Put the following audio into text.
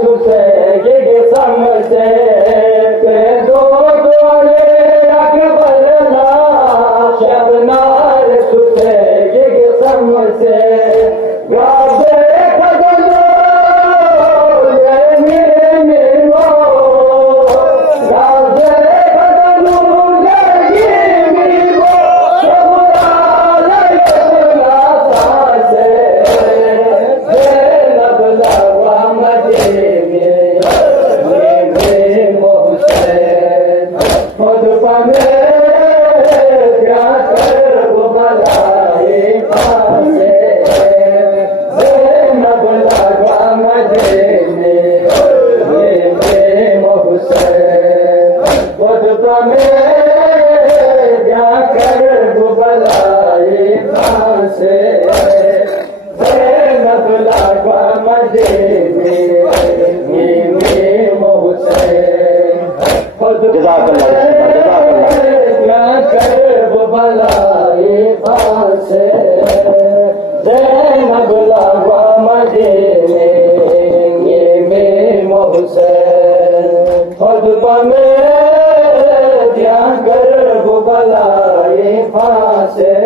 छुसे ये समझे के दो दोरे अकबरना शबनार छुसे ये समझे गाजे खगनो ये मेरे मेरो गाजे खगनो ये मेरो शबनार छुना सासे खुद में क्या कर वो बलाए फांसे